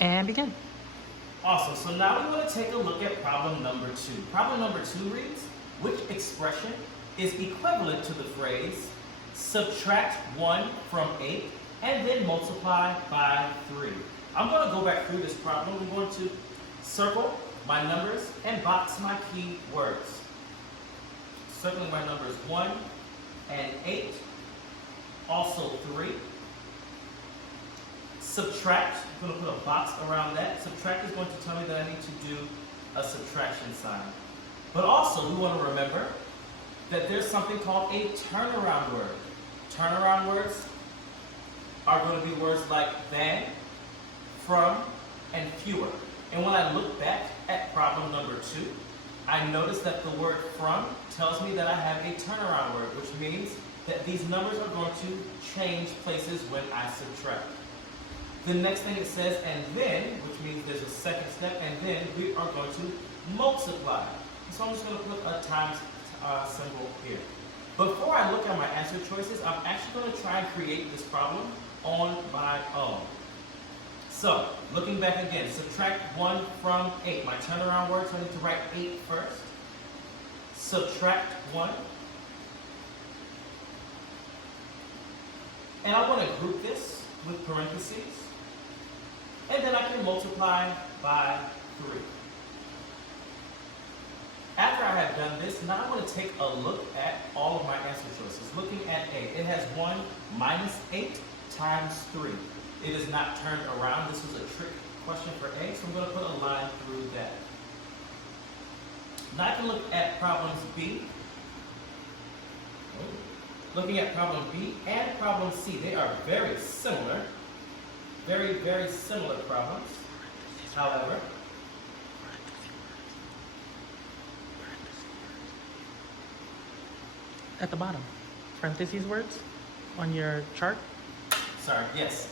And begin. Awesome. So now we want to take a look at problem number 2. Problem number 2 reads, which expression is equivalent to the phrase subtract 1 from 8 and then multiply by 3? I'm going to go back through this problem. I'm going to circle my numbers and box my key words. Circling my numbers 1 and 8, also 3. Subtract, I'm going to put a box around that. Subtract is going to tell me that I need to do a subtraction sign. But also, we want to remember that there's something called a turnaround word. Turnaround words are going to be words like than, from, and fewer. And when I look back at problem number 2, I notice that the word from tells me that I have a turnaround word, which means that these numbers are going to change places when I subtract. The next thing it says, and then, which means there's a second step, and then we are going to multiply. So I'm just going to put a times symbol here. Before I look at my answer choices, I'm actually going to try and create this problem on my own. So, looking back again, subtract 1 from 8. My turnaround word, so I need to write 8 first. Subtract 1. And I want to group this with parentheses. And then I can multiply by 3. After I have done this, now I'm going to take a look at all of my answer choices. Looking at A, it has 1 minus 8 times 3. It is not turned around. This was a trick question for A, so I'm going to put a line through that. Now I can look at problems B. Looking at problem B and problem C, they are very similar. Very, very similar problems. However, At the bottom, parentheses words on your chart. sorry, yes.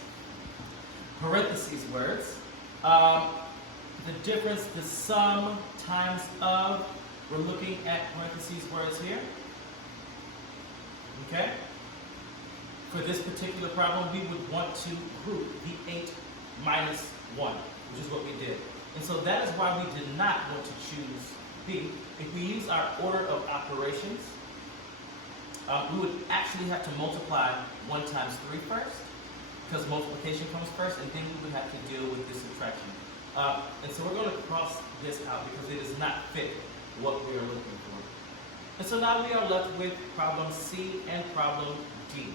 Parentheses words. The difference, the sum times of, we're looking at parentheses words here. Okay? For this particular problem, we would want to group the 8 minus 1, which is what we did. And so that is why we did not want to choose B. If we use our order of operations, we would actually have to multiply 1 times 3 first, because multiplication comes first, and then we would have to deal with this subtraction. And so we're going to cross this out because it does not fit what we are looking for. And so now we are left with problem C and problem D.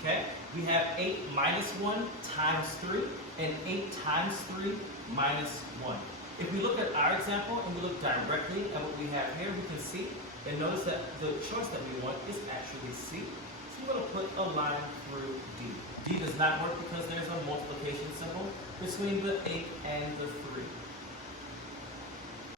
Okay? We have 8 minus 1 times 3 and 8 times 3 minus 1. If we look at our example and we look directly at what we have here, we can see and notice that the choice that we want is actually C. So we're going to put a line through D. D does not work because there's a multiplication symbol between the 8 and the 3.